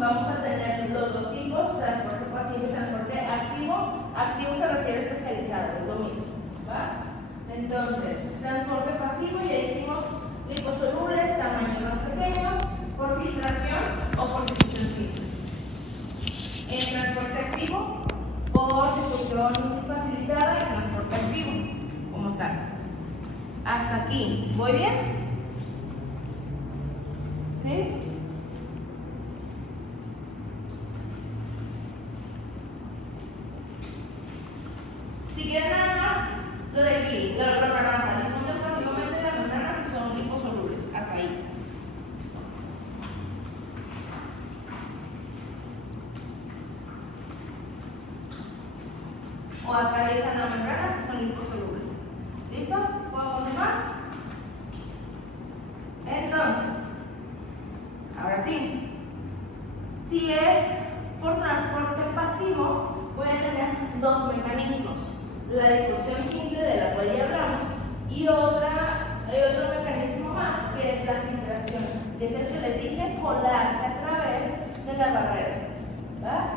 vamos a tener los dos tipos, transporte pasivo y transporte activo. Activo se refiere a especializado, es lo mismo, ¿va? Entonces, transporte pasivo, ya dijimos, liposolubles, tamaños más pequeños, por filtración o por difusión simple. En transporte activo, por difusión facilitada y transporte activo, como tal. Hasta aquí, ¿voy bien? ¿Sí? Si quieren nada más, lo de aquí, lo naranja, difunden pasivamente las membranas y son liposolubles, hasta ahí. O atraviesan las membranas y son liposolubles. ¿Listo? ¿Puedo continuar? Entonces, ahora sí, si es por transporte pasivo, voy a tener dos mecanismos. La difusión simple, de la cual ya hablamos, y otro mecanismo más, que es la filtración, que es el que les dije, colarse a través de la barrera, ¿va?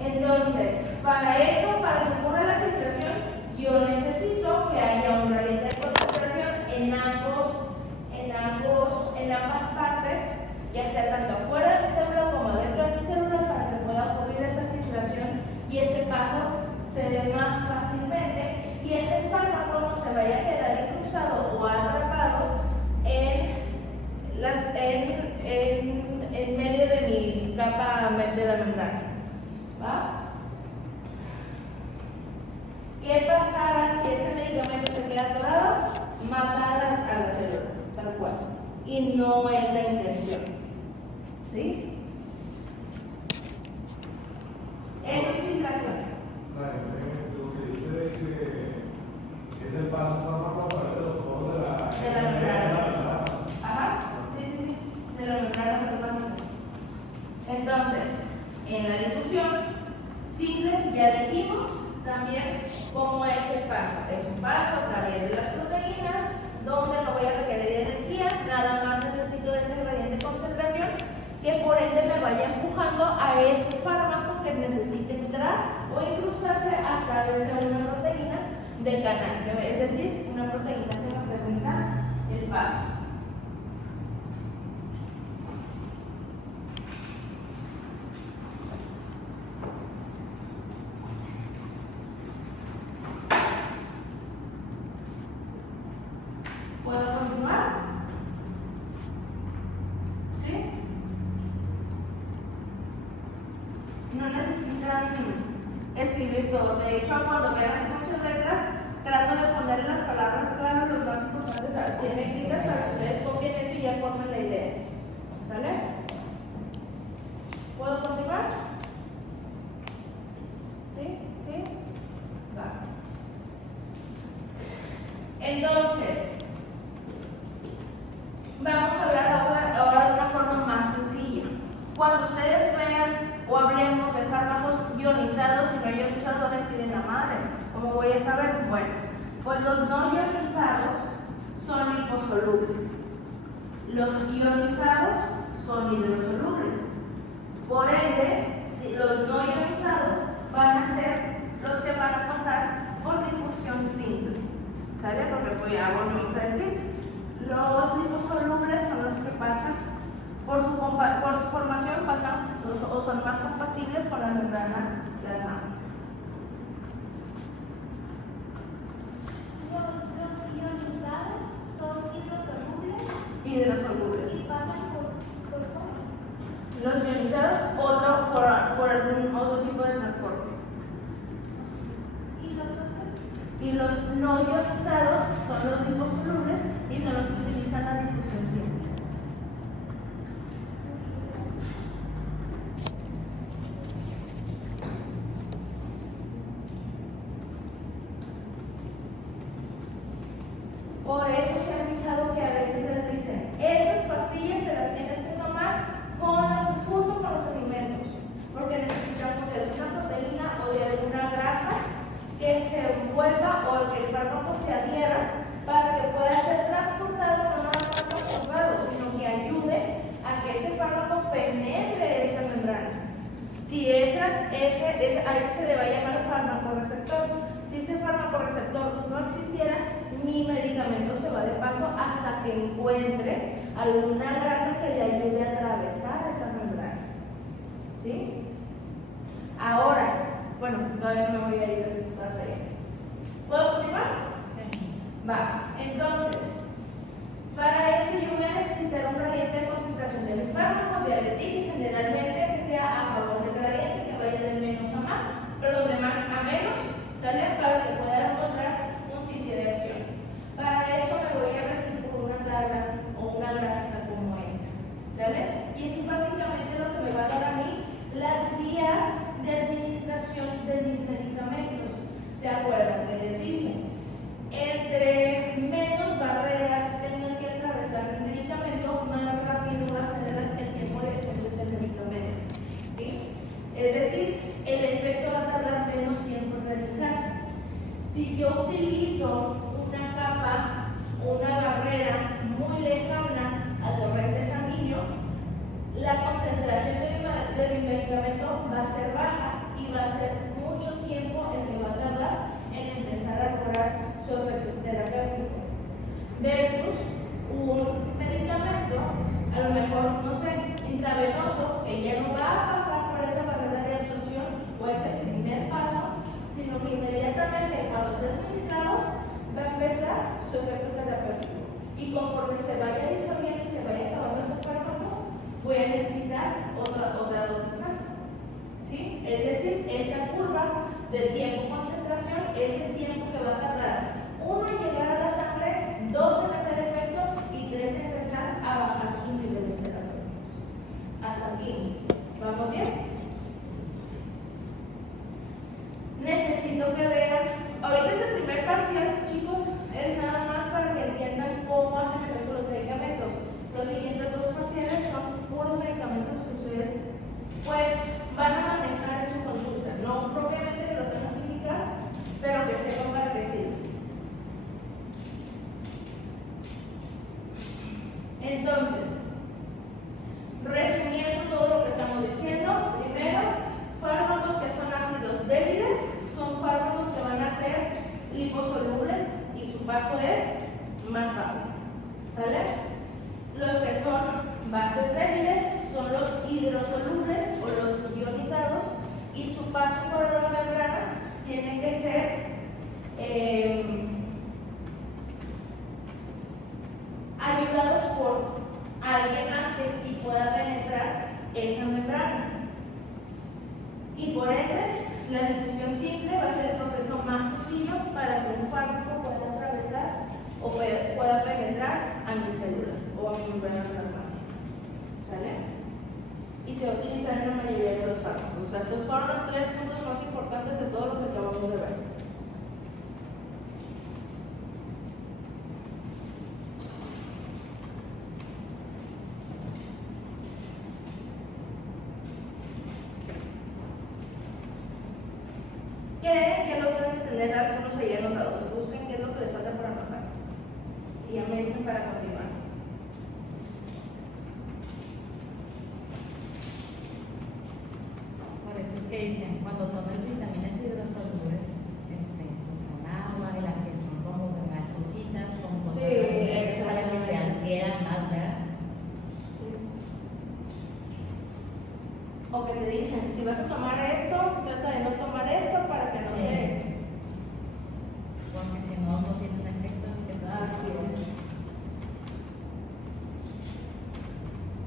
Entonces, para eso, para que ocurra la filtración, yo necesito que haya un gradiente de concentración en ambas partes, ya sea tanto afuera de mi célula como dentro de mi célula, para que pueda ocurrir esa filtración y ese paso se dé más fácilmente y ese fármaco no se vaya a quedar incrustado o atrapado en medio de mi capa de la membrana. ¿Va? ¿Qué pasará si ese medicamento se queda atorado? Matar a la célula, tal cual. Y no es la intención. ¿Sí? Eso es filtración. Lo que dice es que es el paso fármaco a través de los poros de la membrana. Ajá, sí, de la membrana totalmente. Entonces, en la difusión simple ya dijimos también cómo es el paso. Es un paso a través de las proteínas, donde no voy a requerir energía, nada más necesito de ese gradiente de concentración que por ende me vaya empujando a ese fármaco que necesite entrar o incrustarse a través de una proteína de canal, es decir, una proteína que me permita el paso. ¿Puedo continuar? ¿Sí? No necesitan escribir todo. De hecho, cuando vean así muchas letras, trato de poner las palabras clave, los más importantes, así en negritas, para que ustedes copien eso y ya formen la idea. ¿Sale? ¿Puedo continuar? ¿Sí? ¿Sí? Va. Entonces, vamos a hablar ahora de una forma más sencilla. Cuando ustedes vean o hablemos de fármacos ionizados y no ionizados, van a decir en la madre, ¿cómo voy a saber? Bueno, pues los no ionizados son liposolubles. Los ionizados son hidrosolubles. Por ende, si los no ionizados van a ser los que van a pasar por difusión simple. ¿Sale? Porque pues ya volvemos a decir, los liposolubles son los que pasan por su formación, pasan o son más compatibles con la membrana plasmática. Los ionizados son hidrosolubles. Hidrosolubles. Y pasan por Los ionizados, por algún otro tipo de transporte. ¿Y los otros? Y los no ionizados son los liposolubles y son los que utilizan la difusión simple. Por eso se ha fijado que a veces les dicen, esas pastillas se las tienes que tomar junto con los alimentos, porque necesitamos de alguna proteína o de alguna grasa que se envuelva o que el fármaco se adhiera para que a ese se le va a llamar fármaco receptor. Si ese fármaco receptor no existiera, mi medicamento se va de paso hasta que encuentre alguna grasa que le ayude a atravesar esa membrana. ¿Sí? Ahora, bueno, todavía no me voy a ir más allá. ¿Puedo continuar? Sí. Va, entonces, para eso yo voy a necesitar un gradiente de concentración de mis fármacos. Ya les dije, generalmente que sea a favor del gradiente, que vaya de menos a más, pero de más a menos, ¿sale? Para que pueda encontrar un sitio de acción. Para eso me voy a regir por una tabla o una gráfica como esta, ¿sale? Y esto es básicamente lo que me va a dar a mí las vías de administración de mis medicamentos. ¿Se acuerdan que les dije? Entre menos barreras tenga que atravesar el medicamento, más rápido va a ser el tiempo de acción de ese medicamento. ¿Sí? Es decir, el efecto va a tardar menos tiempo en realizarse. Si yo utilizo una capa o una barrera muy lejana al torrente sanguíneo, la concentración de mi medicamento va a ser baja y va a ser mucho tiempo el que va a tardar en empezar a lograr su efecto terapéutico. Versus un medicamento, a lo mejor, no sé, intravenoso, que ya no va a pasar por esa barrera de absorción o ese primer paso, sino que inmediatamente cuando sea administrado va a empezar su efecto terapéutico. Y conforme se vaya disolviendo y se vaya acabando ese fármaco, voy a necesitar otra dosis más. ¿Sí? Es decir, esta curva de tiempo-concentración es el tiempo que va a tardar, 1 en llegar a la sangre, 2 en hacer efecto y 3 en empezar a bajar sus niveles terapéuticos. Hasta aquí. ¿Vamos bien? Necesito que vean, ahorita es el primer parcial, chicos, es nada más para que entiendan cómo hacen efecto los medicamentos. Los siguientes 2 parciales son puros medicamentos que ustedes pues van a manejar en su consulta, no propiamente que los tengan que indicar, pero que sepan para qué sirven. Entonces, resumiendo todo lo que estamos diciendo, primero, fármacos que son ácidos débiles son fármacos que van a ser liposolubles y su paso es más fácil, ¿sale? Los que son bases débiles son los hidrosolubles o los ionizados y su paso por la membrana tiene que ser ayudados por alguien más que sí pueda penetrar esa membrana. Y por ende, la difusión simple va a ser el proceso más sencillo para que un fármaco pueda atravesar o pueda penetrar a mi célula o a mi membrana plasmática. ¿Sale? Y se va a utilizar en la mayoría de los fármacos. O sea, esos fueron los 3 puntos más importantes de todo lo que acabamos de ver. ¿Qué lo deben de tener algunos ahí anotados? Busquen qué es lo que les falta por anotar. Y ya me dicen para continuar. Por eso es que dicen, cuando tomes vitaminas hidrosolubles, pues con agua, y las que son como gasositas, con cosas Sí, para que se adhieran más, ¿verdad? O que te dicen, si vas a tomar esto, trata de no tomar esto para que no Sí. se... Porque si no, no tiene un efecto. Así es.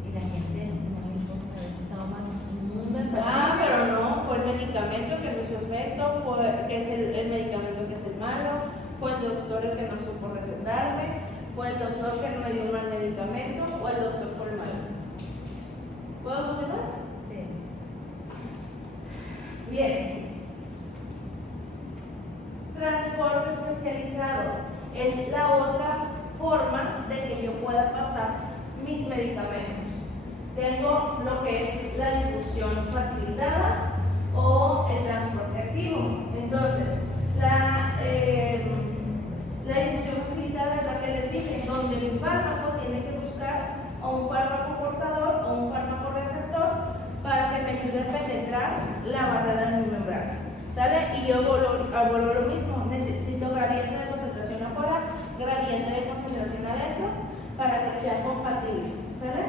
Y la gente no le importa, a veces toma un mundo de Ah, pastillas. pero no, fue el medicamento que no hizo efecto, que es el medicamento que es el malo, fue el doctor el que no supo recetarme, fue el doctor que no me dio un mal medicamento, o el doctor fue el malo. ¿Puedo continuar? Sí. Bien. Transporte especializado es la otra forma de que yo pueda pasar mis medicamentos. Tengo lo que es la difusión facilitada o el transporte activo. Entonces, la difusión facilitada es la que les dije, donde mi fármaco tiene que buscar o un fármaco portador o un fármaco receptor para que me ayude a penetrar la barrera de mi membrana. ¿Sale? Y yo vuelvo lo mismo. Necesito gradiente de concentración afuera, gradiente de concentración adentro, para que sea compatible. ¿Sale?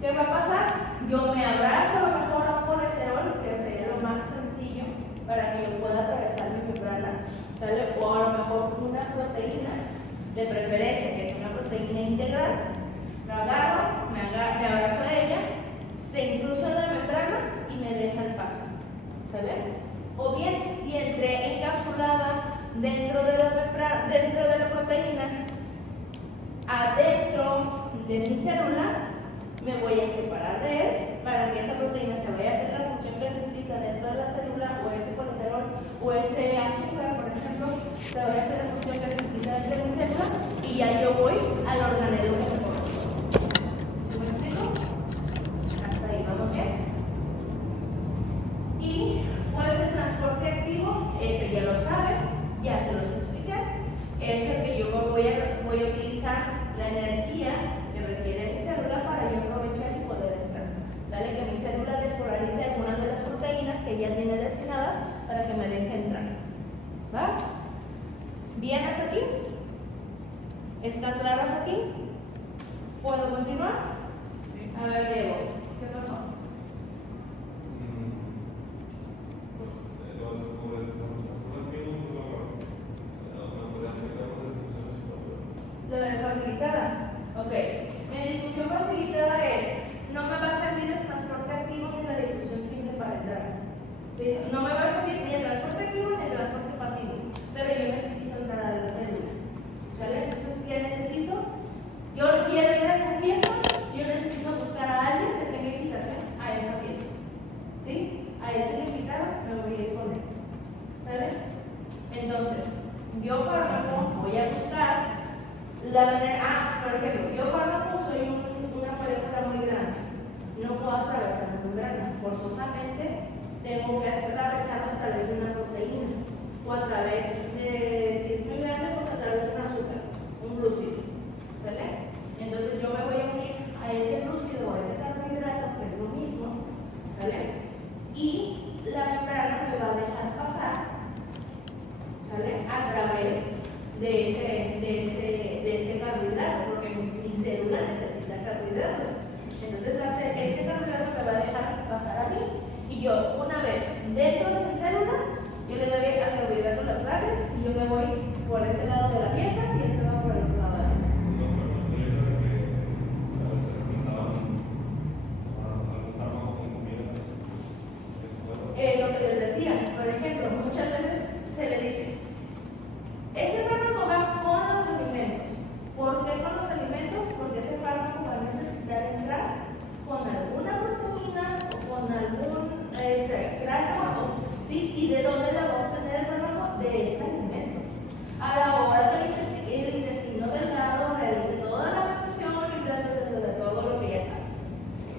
¿Qué va a pasar? Yo me abrazo a lo mejor a un colesterol, que sería lo más sencillo para que yo pueda atravesar mi membrana, ¿sale? O a lo mejor una proteína, de preferencia, que es una proteína integral. La agarro, me abrazo a ella, se incruza en la membrana y me deja el paso. ¿Sale? O bien, si entré encapsulada dentro de la proteína, adentro de mi célula, me voy a separar de él para que esa proteína se vaya a hacer la función que necesita dentro de la célula, o ese colesterol o ese azúcar, por ejemplo, se vaya a hacer la función que necesita dentro de mi célula, y ya yo voy al organelo que me corresponde. ¿Sí me explico? Hasta ahí, ¿vamos bien? Y pues el transporte activo, ese ya lo saben, ya se los expliqué, es el que yo voy a utilizar la energía que requiere mi célula para yo aprovechar y poder entrar. ¿Sale? Que mi célula despolarice algunas de las proteínas que ya tiene destinadas para que me deje entrar. ¿Va? ¿Bien hasta aquí? ¿Están claros aquí? ¿Puedo continuar? Sí. A ver, Diego, ¿qué pasó? Lo de facilitada. Ok. Mi difusión facilitada es, no me va a servir el transporte activo ni la difusión simple para entrar. ¿Sí? No me va a servir ni el transporte activo ni el transporte pasivo, pero yo necesito entrar a la célula. ¿Sale? Entonces, ¿qué necesito? Yo quiero ir a esa fiesta, yo necesito buscar a alguien que tenga invitación a esa fiesta. ¿Sí? A ese invitado me voy a ir con él. ¿Sale? Entonces, yo fármaco voy a buscar la manera, por ejemplo, yo fármaco soy una molécula muy grande, no puedo atravesar la membrana, forzosamente tengo que atravesarla a través de una proteína, o a través de, si es muy grande, pues a través de un azúcar, un glúcido, ¿vale? Entonces yo me voy a unir a ese glúcido o a ese carbohidrato, que es lo mismo, ¿vale? Y la membrana me va a dejar pasar, ¿sale? A través de ese carbohidrato, porque mi célula necesita carbohidratos. Entonces ese carbohidrato me va a dejar pasar a mí, y yo, una vez dentro de mi célula, yo le doy al carbohidrato las clases y yo me voy por ese lado de la pieza y él se va por el otro lado de la pieza. Lo que les decía, por ejemplo, muchas veces se le dice, ese fármaco va con los alimentos. ¿Por qué con los alimentos? Porque ese fármaco va a necesitar entrar con alguna proteína o con algún grasa, ¿sí? ¿Y de dónde la va a obtener el fármaco? De ese alimento. A la hora que el intestino delgado realice toda la función y de todo lo que ya sabe,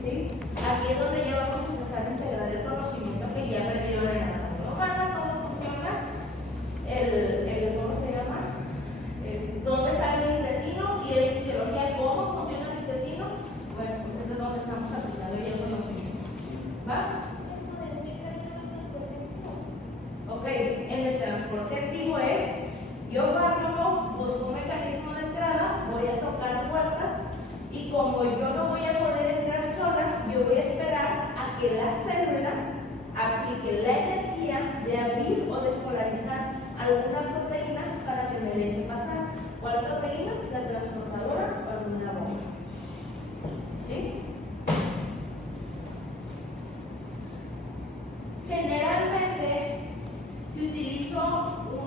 ¿sí? Aquí es donde ya vamos a empezar a integrar el conocimiento que ya aprendió de la anatomía humana, cómo funciona ¿cómo se llama? ¿Dónde sale el intestino? Y de fisiología, ¿cómo funciona el intestino? Bueno, pues eso es donde estamos aplicando ya el conocimiento. ¿Va? Ok, en el transporte activo es, yo fármaco, busco un mecanismo de entrada, voy a tocar puertas, y como yo no voy a poder entrar sola, yo voy a esperar a que la célula aplique la energía de abrir o despolarizar alguna proteína para que me deje pasar. ¿Cuál proteína? La transportadora o alguna bomba. ¿Sí? Generalmente, si utilizo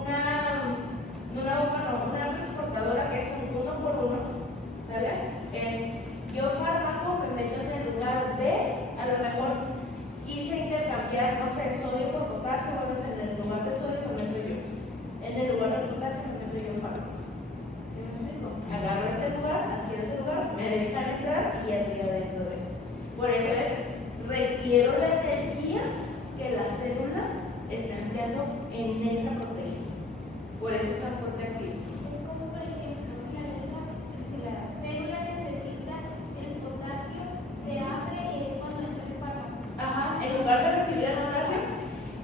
una transportadora que es un 1 por 1, ¿sale? Es, yo fármaco me meto en el lugar B, a lo mejor quise intercambiar, no sé, sodio por potasio, bueno, en el lugar del sodio me meto yo. En el lugar del potasio me meto yo fármaco. ¿Sí me explico? Agarro este lugar, adquiero este lugar, me dejan entrar y ya estoy adentro de él. Por eso es, requiero la energía que la célula está empleando en esa proteína. Por eso es transporte activo. Es como, por ejemplo, si la célula necesita el potasio, se abre y es cuando entra el fármaco. Ajá, en un lugar de recibir el potasio,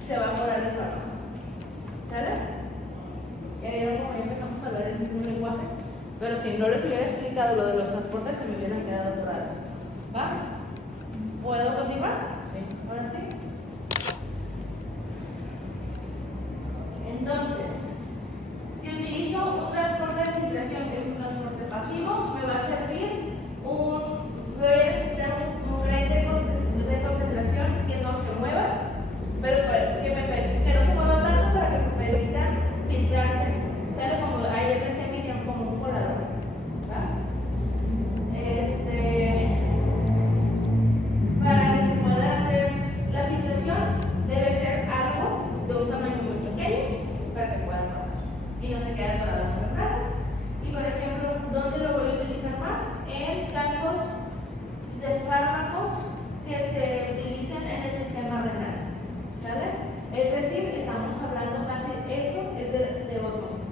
se va a curar el fármaco. ¿Sale? Ya vieron cómo ya empezamos a hablar el mismo lenguaje. Pero si no les hubiera explicado lo de los transportes, se me hubieran quedado atorados. ¿Va? ¿Puedo continuar? Sí. Ahora sí. Entonces, si utilizo un transporte de filtración, que es un transporte pasivo, me va a servir voy a necesitar un gradiente de concentración que no se mueva, pero que no se mueva tanto para que me permita filtrarse. ¿Sale? Como ayer decía Miriam, como un colador. ¿Va? Para que se pueda hacer la filtración, debe ser algo de un tamaño muy pequeño para que pueda pasar y no se quede atorado en la membrana. Y por ejemplo, ¿dónde lo voy a utilizar más? En casos de fármacos que se utilicen en el sistema renal. ¿Sale? Es decir, estamos hablando casi, eso es de osmosis.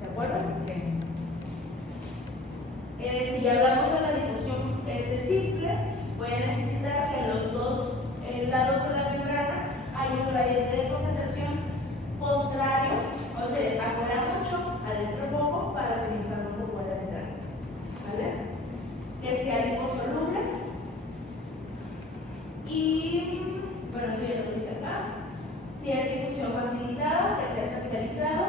¿De acuerdo? Sí. Si ya hablamos de la difusión simple, voy a necesitar que en los dos lados de la membrana hay un gradiente de concentración contrario, o sea, afuera mucho, adentro poco, para que mi fármaco pueda entrar. ¿Vale? Que sea liposoluble y, bueno, esto ya lo dije acá. Si es difusión facilitada, que sea especializado,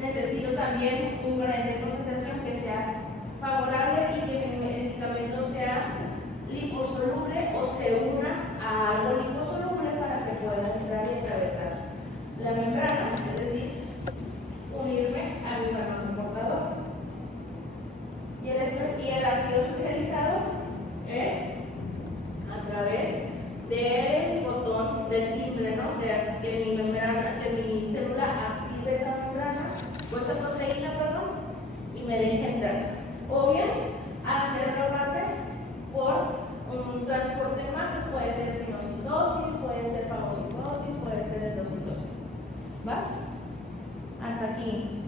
necesito también un gradiente de concentración que sea favorable y que mi medicamento sea liposoluble o se una a algo liposoluble para que pueda entrar y atravesar la membrana, es decir, unirme a mi fármaco portador. Y el ácido especializado es a través del botón del timbre, ¿no? De que mi membrana, que mi célula active esa membrana o esa proteína, perdón, y me deje entrar. O bien hacerlo rápido por un transporte en masas, puede ser rinocitosis, puede ser fagocitosis, puede ser endocitosis. ¿Va? Hasta aquí.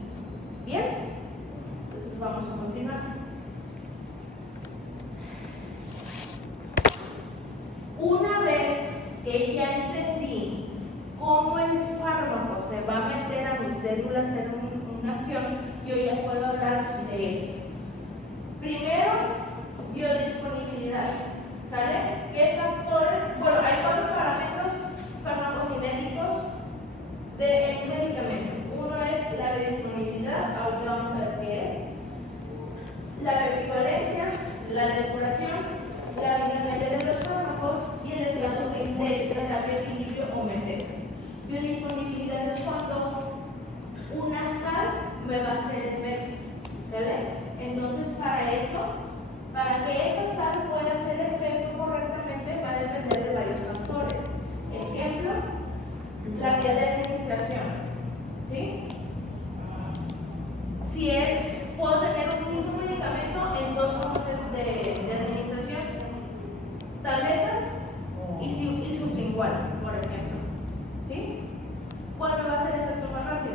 ¿Bien? Entonces vamos a continuar. Una vez que ya entendí cómo el fármaco se va a meter a mis células en una acción, yo ya puedo hablar de eso. Primero, biodisponibilidad. ¿Sale? ¿Qué factores? Bueno, hay 4 parámetros farmacocinéticos del medicamento. Uno es la biodisponibilidad, ahorita vamos a ver qué es. La bioequivalencia, la depuración, la vida media de los fármacos y el estado de equilibrio o meseta. Biodisponibilidad es cuando una sal me va a hacer efecto. ¿Sale? Entonces, para que esa sal pueda hacer efecto correctamente, va a depender de varios factores. Ejemplo, la vía de administración. ¿Sí? Puedo tener un mismo medicamento en 2 formas de administración: tabletas y sublingual, por ejemplo. ¿Sí? ¿Cuál me va a hacer efecto más rápido?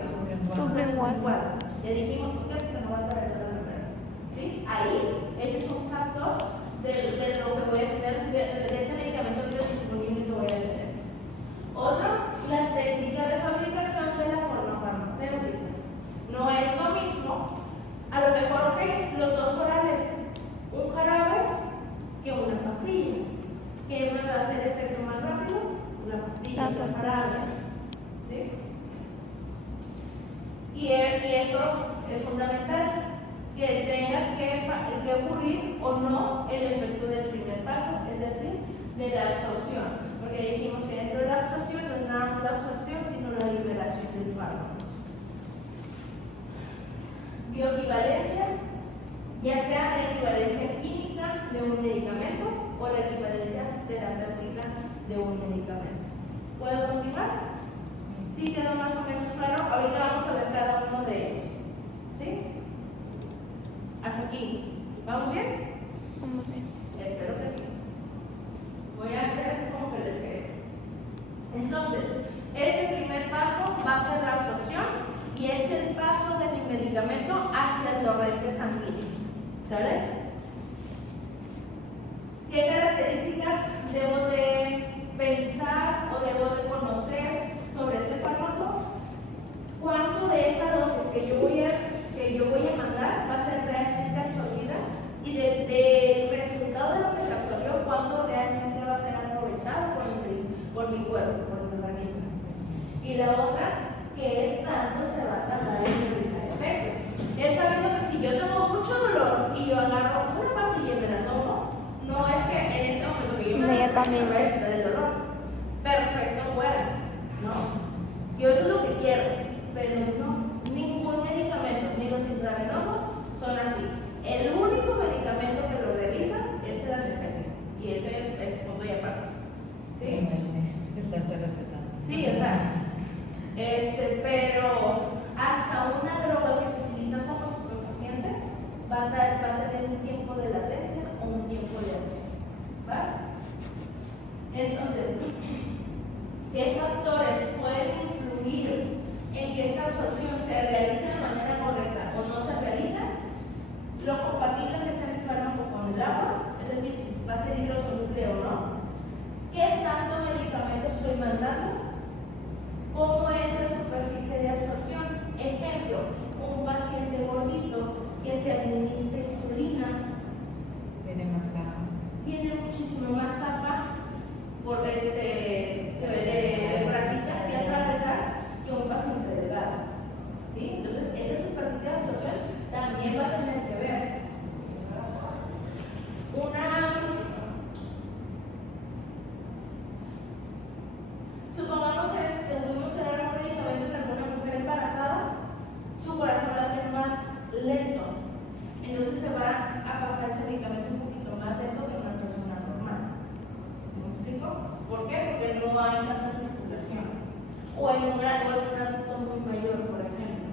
Sublingual. Ya dijimos por qué, porque no va a atravesar la membrana. ¿Sí? Ahí, ese es un factor de lo que voy a tener, de ese medicamento biodisponible que voy a tener. Otro, la técnica de fabricación de la forma farmacéutica. No es lo mismo, a lo mejor, los 2 orales, un jarabe que una pastilla. ¿Qué me va a hacer efecto más rápido? La pastilla, el jarabe. ¿Sí? Y eso es fundamental, que tenga que ocurrir o no el efecto del primer paso, es decir, de la absorción. Porque dijimos que dentro de la absorción no es nada más la absorción, sino la liberación del fármaco. Bioequivalencia, ya sea la equivalencia química de un medicamento o la equivalencia terapéutica de un medicamento. ¿Puedo continuar? ¿Sí quedó más o menos claro? Ahorita vamos a ver cada uno de ellos. ¿Sí? Hasta aquí. ¿Vamos bien? Vamos bien. Espero que sí. Voy a hacer como que les quede. Entonces, ese primer paso va a ser la absorción y es el paso de mi medicamento hacia el torrente sanguíneo. ¿Sale? ¿Qué características debo de pensar o debo de conocer sobre este fármaco cuánto de esa dosis que yo voy a mandar va a ser realmente absorbida y del resultado de lo que se absorbió, cuánto realmente va a ser aprovechado por mi cuerpo, por mi organismo. Y la otra, qué tanto se va a tardar en realizar efecto. Es sabido que si yo tengo mucho dolor y yo agarro una pastilla y me la tomo, no es que en ese momento que yo me la tomo me vaya a quitar el dolor. Perfecto fuera, ¿no? Yo eso es lo que quiero, pero no. Ningún medicamento, ni los intravenosos, son así. El único medicamento que lo realiza es el anestesia. Y ese es punto y aparte. ¿Sí? Estás recetando. Sí, es verdad. Pero hasta una droga que se utiliza como estupefaciente va a tener un tiempo de latencia o un tiempo de acción. ¿Va? Entonces, ¿qué factores pueden influir en que esa absorción se realice de manera correcta o no se realice? Lo compatible que sea el fármaco con el agua, es decir, si va a ser hidrosoluble o no. ¿Qué tanto medicamento estoy mandando? ¿Cómo es la superficie de absorción? Ejemplo, un paciente gordito que se administra insulina Tiene más capas. tiene muchísimo más capa por de grasita que atravesar que un paciente delgado. ¿Sí? Entonces, esa superficie de absorción también va a tener que ver. Supongamos que tuvimos que dar un medicamento a alguna mujer embarazada, su corazón late más lento. Entonces se va a pasar ese medicamento un poquito más lento que una persona normal. ¿Sí me explico? ¿Por qué? Porque no hay tanta circulación. O en un adulto muy mayor, por ejemplo.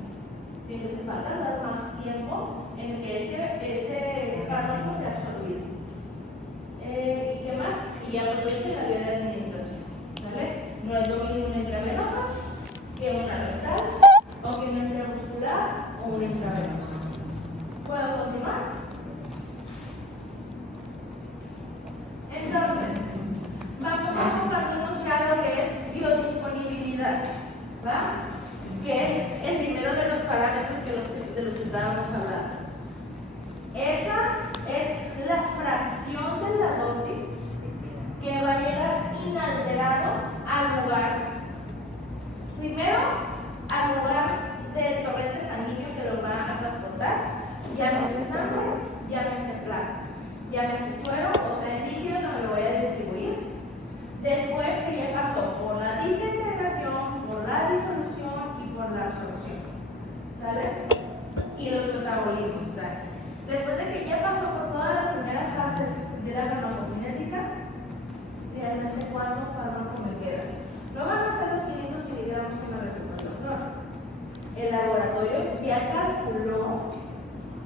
¿Sí? Entonces va a tardar más tiempo en que ese fármaco sea absorbido. ¿Y qué más? Y ya me dije la vía de administración. ¿Vale? No es lo mismo una intravenosa que una rectal o que una intramuscular o una intravenosa. ¿Puedo continuar? Entonces, vamos a compartirnos ya lo que es biodisponibilidad, ¿va? Que es el primero de los parámetros de los que estábamos hablando. Esa es la fracción de la dosis que va a llegar inalterado al lugar, primero al lugar del torrente sanguíneo que lo va a transportar, llámese sangre, llámese plasma, llámese suero, o sea, el líquido no me lo voy a distribuir. Después que ya pasó por la desintegración, por la disolución y por la absorción, ¿sale? Y los metabolismos, o sea, después de que ya pasó por todas las primeras fases de la farmacocinética, realmente cuánto fármaco me queda. No van a ser los 500 miligramos que me recetó el doctor. El laboratorio ya calculó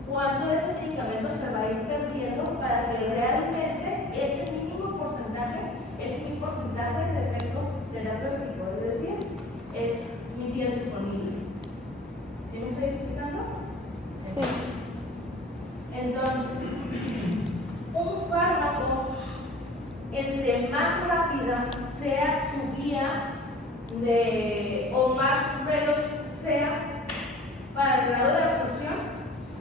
cuánto de ese medicamento se va a ir perdiendo para que realmente ese mínimo porcentaje de efecto terapéutico, es decir, es mi bien disponible. ¿Sí me estoy explicando? Sí. Entonces, un fármaco, entre más rápida sea su vía o más veloz sea para el grado de absorción,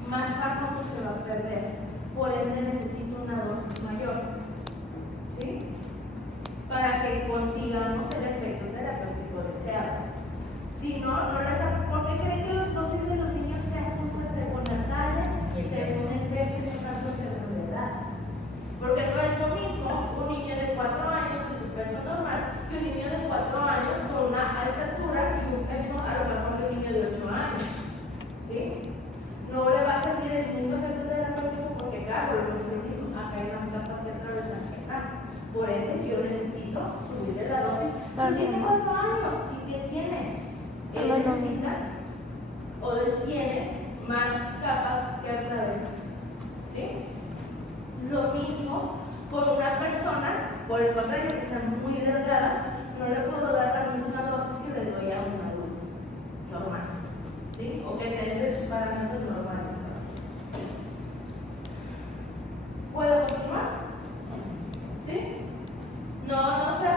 más fármaco se va a perder. Por ende necesito una dosis mayor. ¿Sí? Para que consigamos el efecto terapéutico deseado. Si no, ¿por qué creen que las dosis de los niños se ajustan según la talla, según el peso y no tanto según la edad? Porque no es lo mismo un niño de 4 años con su peso normal que un niño de 4 años con una altura y un peso a lo mejor de un niño de 8 años. ¿Sí? No le va a servir el mismo efecto terapéutico porque, claro, acá hay más capas que atravesar que acá. Por ende, yo necesito subirle la dosis. Pero tiene 4 años. ¿Y qué tiene? Él necesita o él tiene más capas que atravesar. ¿Sí? Lo mismo con una persona, por el contrario, que está muy delgada, no le puedo dar la misma dosis que le doy a un adulto normal. ¿Sí? O que esté entre sus parámetros normales. ¿Puedo continuar? ¿Sí? No se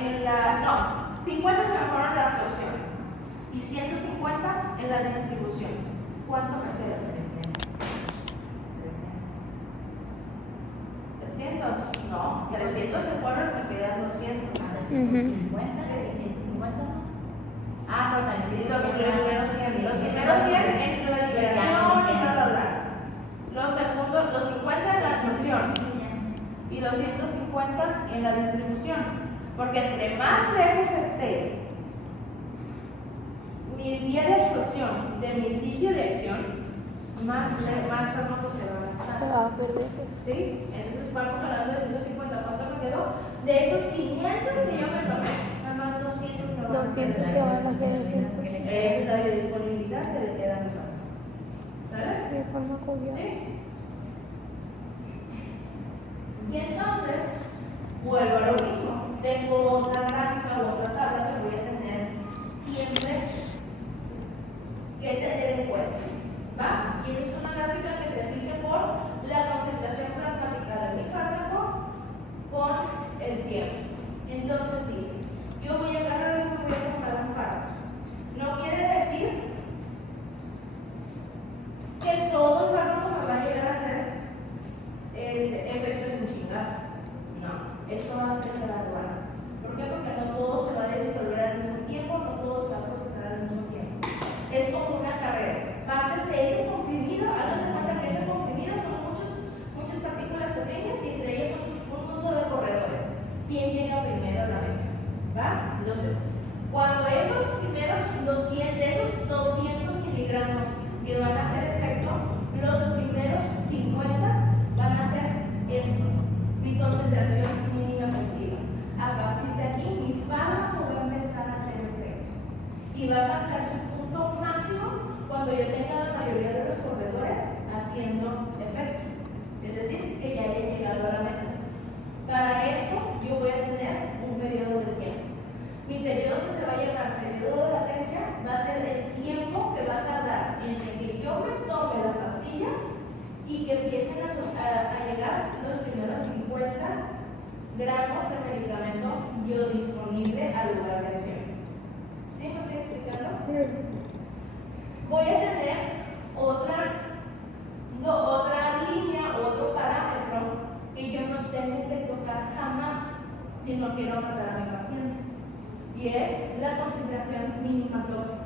no, 50 se me fueron en la absorción y 150 en la distribución. ¿Cuánto me queda? 300. No, 300 se fueron y me quedan 200. 50 y 150. Ah, pero también Sí, los primeros 100. Los primeros 100 entre la liberación y bla, bla, bla. Los segundos, los 50 en la absorción y los 150 en la distribución. Porque entre más lejos esté mi vía de absorción de mi sitio de acción, más fármacos se van a gastar. Se va a perder. ¿Sí? Entonces vamos hablando de 150. ¿Cuánto me quedó? De esos 500 que yo me tomé, nada más 200 me van a 200 quedar. que van a hacer efectos. Esa es la biodisponibilidad que le queda a mi fármaco. ¿Sale? De forma cubierta. ¿Sí? Y entonces, vuelvo a lo mismo. Tengo otra gráfica o otra tabla que voy a tener siempre que tener en cuenta. ¿Va? Y es una gráfica que se rige por la concentración plasmática de mi fármaco con el tiempo. Entonces digo, yo voy a agarrar y voy a comprar un fármaco. No quiere decir que todo el fármaco me va a llegar a hacer efecto de un chingazo. No, esto va a ser gradual. ¿Por qué? Porque no todo se va a disolver al mismo tiempo, no todo se va a procesar al mismo tiempo. Es como una carrera. Partes de ese comprimido, hagan de cuenta que ese comprimido son muchas partículas pequeñas y entre ellas un mundo de corredores. ¿Quién llega primero a la meta? ¿Va? Entonces, cuando esos primeros 200, de esos 200 miligramos que van a hacer efecto, los primeros 50 van a hacer esto, mi concentración mínima efectiva. A partir de aquí, mi fármaco va a empezar a hacer efecto y va a alcanzar su punto máximo cuando yo tenga la mayoría de los corredores haciendo efecto, es decir, que ya haya llegado a la meta. Para esto, yo voy a tener un periodo de tiempo. Mi periodo que se va a llamar periodo de latencia va a ser el tiempo que va a tardar entre que yo me tome la pastilla y que empiecen a llegar los primeros 50 gramos de medicamento biodisponible al lugar de acción. ¿Sí? ¿Me estoy explicando? Voy a tener otra línea, otro parámetro que yo no tengo que tocar jamás si no quiero matar a mi paciente, y es la concentración mínima tóxica.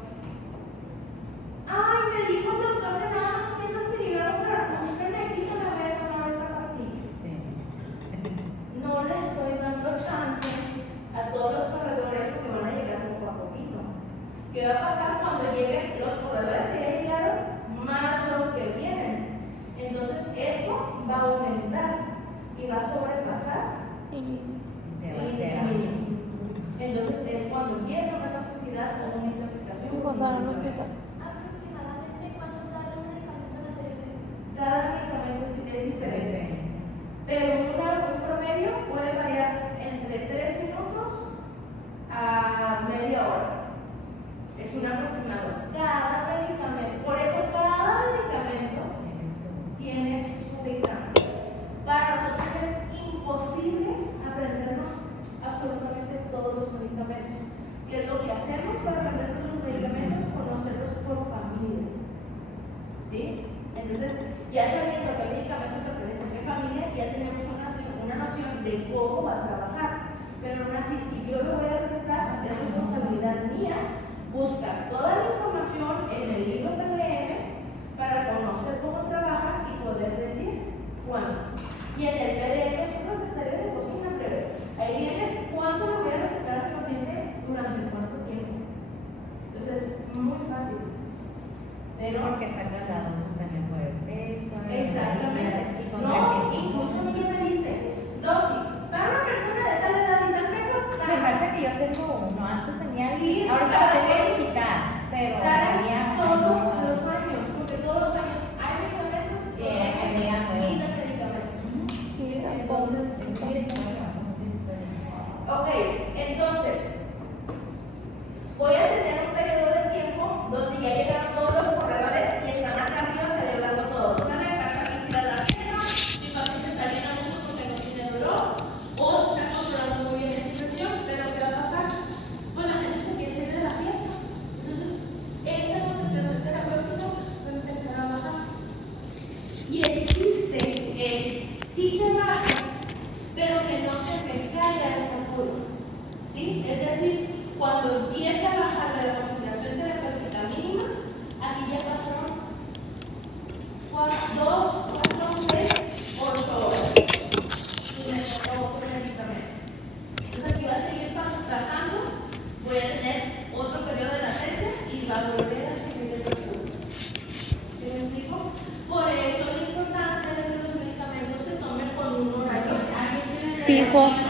Ay, me dijo el doctor que nada más 500 miligramos, pero como usted me quita, me voy a tomar otra pastilla. Sí. No le estoy dando chance a todos los corredores porque van a llegar poco a poquito. ¿Qué va a pasar cuando lleguen los corredores que ya llegaron más los que vienen? Entonces esto va a aumentar y va a sobrepasar el mínimo. Entonces es cuando empieza una toxicidad o una intoxicación. Y pasaron al hospital. Aproximadamente cuánto tarda un medicamento en hacer efecto. Cada medicamento es diferente, pero un promedio puede variar entre 3 minutos a media hora. Es un aproximado. Cada medicamento, por eso cada medicamento tiene su dictamen. Para nosotros es imposible aprendernos absolutamente todos los medicamentos. Y es lo que hacemos para aprendernos los medicamentos, conocerlos por familias. ¿Sí? Entonces, ya sabiendo qué medicamento pertenece a qué familia, ya tenemos una noción de cómo va a trabajar. Pero aún así, si yo lo voy a recetar, es responsabilidad mía buscar toda la información en el libro PDM para conocer cómo trabaja y poder decir cuándo. Y en el PDM es un recetario de cocina breves. Ahí viene cuánto lo voy a recetar al paciente durante cuánto tiempo. Entonces, muy fácil. Pero Porque sacan la dosis también por el peso. exactamente. Y con No, el incluso a mí ya me dice dosis. Para una persona de tal edad y tal peso, Se me hace que yo tengo uno, antes tenía, Sí, ahorita lo tengo digital, pero la salen mía todos los años, porque todos los años hay medicamentos y digan, bueno. medicamentos. Sí, tampoco. Ok, entonces voy a tener un periodo de tiempo donde ya llegaron todos los corredores y están acá arriba celebrando todo. Pónganle acá aquí tira la pieza, mi paciente está bien a gusto porque no tiene dolor o se está controlando muy bien esta infección, pero ¿qué va sí que baje, pero que no se me caiga esta curva. ¿Sí? Es decir, cuando empiece a bajar la concentración terapéutica mínima, aquí ya pasaron 2, 4, 6, 8 horas. Y me tocó otro medicamento. Entonces aquí va a seguir bajando, voy a tener otro periodo de latencia y va a volver a subir esa curva. ¿Sí me explico? Por eso la importancia de que los medicamentos se tomen con un horario Fijo.